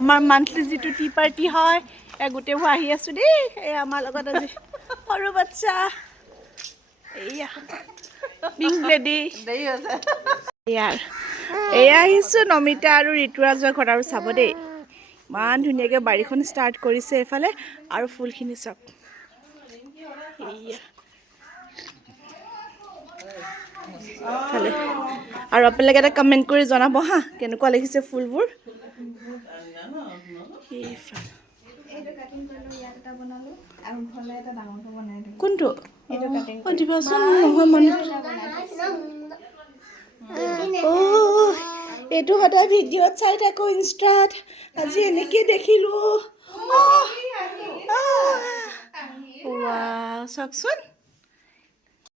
আমাৰ মান্থলি যিটো T party হয় গোটেইবোৰ আহি আছোঁ দেই। এই আমাৰ লগত আজি সৰু বাচ্চা এইয়া পিংক লেডি এয়া আহিছোঁ নমিতা আৰু ঋতুৰাজৰ ঘৰত। আৰু চাব দেই ইমান ধুনীয়াকৈ বাৰীখন ষ্টাৰ্ট কৰিছে এইফালে আৰু ফুলখিনি চাওক এইফালে। আৰু আপোনালোকে এটা কমেণ্ট কৰি জনাব হা কেনেকুৱা লাগিছে ফুলবোৰ। কোনটো দিবাচোন নহয় মন এইটো সদায় ভিডিঅ'ত চাই থাকোঁ ইনষ্টাত, আজি এনেকৈ দেখিলোঁ। চাওকচোন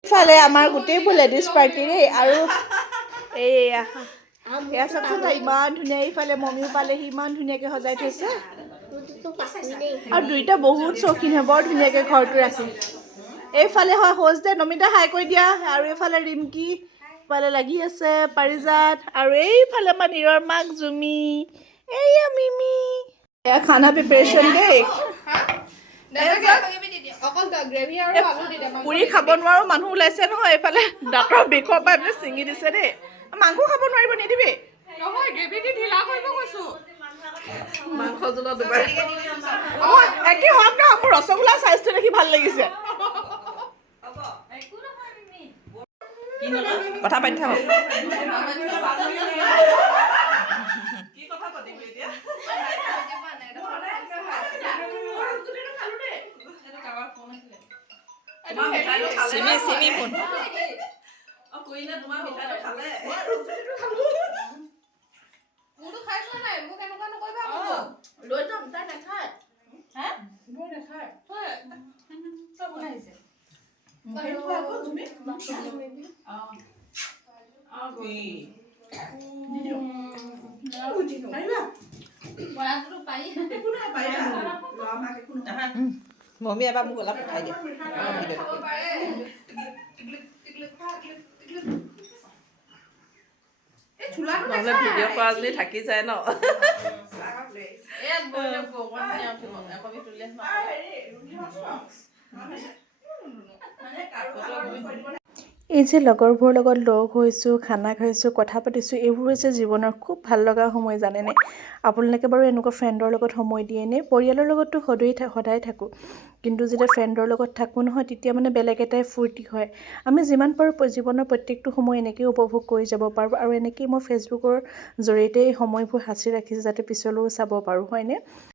ইফালে আমাৰ গোটেইবোৰ লেডিজ পাৰ্টি দেই। আৰু এয়া চাওকচোন তাই ইমান ধুনীয়া। এইফালে মমিও পালেহি, ইমান ধুনীয়াকৈ সজাই থৈছে। আৰু দুইটা বহুত চৌখিন হয়, বৰ ধুনীয়াকৈ ঘৰটো ৰাখে। এইফালে হয় হোষ্ট দে নমিতা হাই কৈ দিয়া। আৰু এইফালে ৰিমকি ইফালে লাগি আছে পাৰিজাত। আৰু এইফালে আমাৰ নিৰৰ মাক জুমি, এইয়া মিমি। এয়া খানা প্ৰিপেৰেশ্যন দেই। পুৰি খাব নোৱাৰো মানুহ ওলাইছে নহয় এইফালে, দাঁতৰ বিষৰ পৰা এইফালে ছিঙি দিছে দেই। মাংস খাব নোৱাৰিব, নিদিবি মাংস জোলা দুবাৰ একে হওক ন। মোৰ ৰসগোল্লা চাইজটো দেখি ভাল লাগিছে। কথা পাতি থাকক। মমি এবাৰ মোক অলপ পঠাই দিয়ে ভিডিঅ' কৰা যদি থাকি যায় ন। এই যে লগৰবোৰৰ লগত লগ হৈছোঁ, খানা খাইছোঁ, কথা পাতিছোঁ, এইবোৰ হৈছে জীৱনৰ খুব ভাল লগা সময় জানেনে। আপোনালোকে বাৰু এনেকুৱা ফ্ৰেণ্ডৰ লগত সময় দিয়েনে? পৰিয়ালৰ লগততো সদায় থাকোঁ, কিন্তু যেতিয়া ফ্ৰেণ্ডৰ লগত থাকোঁ নহয় তেতিয়া মানে বেলেগ এটাই ফূৰ্তি হয়। আমি যিমান পাৰোঁ জীৱনৰ প্ৰত্যেকটো সময় এনেকৈয়ে উপভোগ কৰি যাব পাৰোঁ। আৰু এনেকৈয়ে মই ফেচবুকৰ জৰিয়তে এই সময়বোৰ সাঁচি ৰাখিছোঁ যাতে পিছলৈও চাব পাৰোঁ, হয়নে?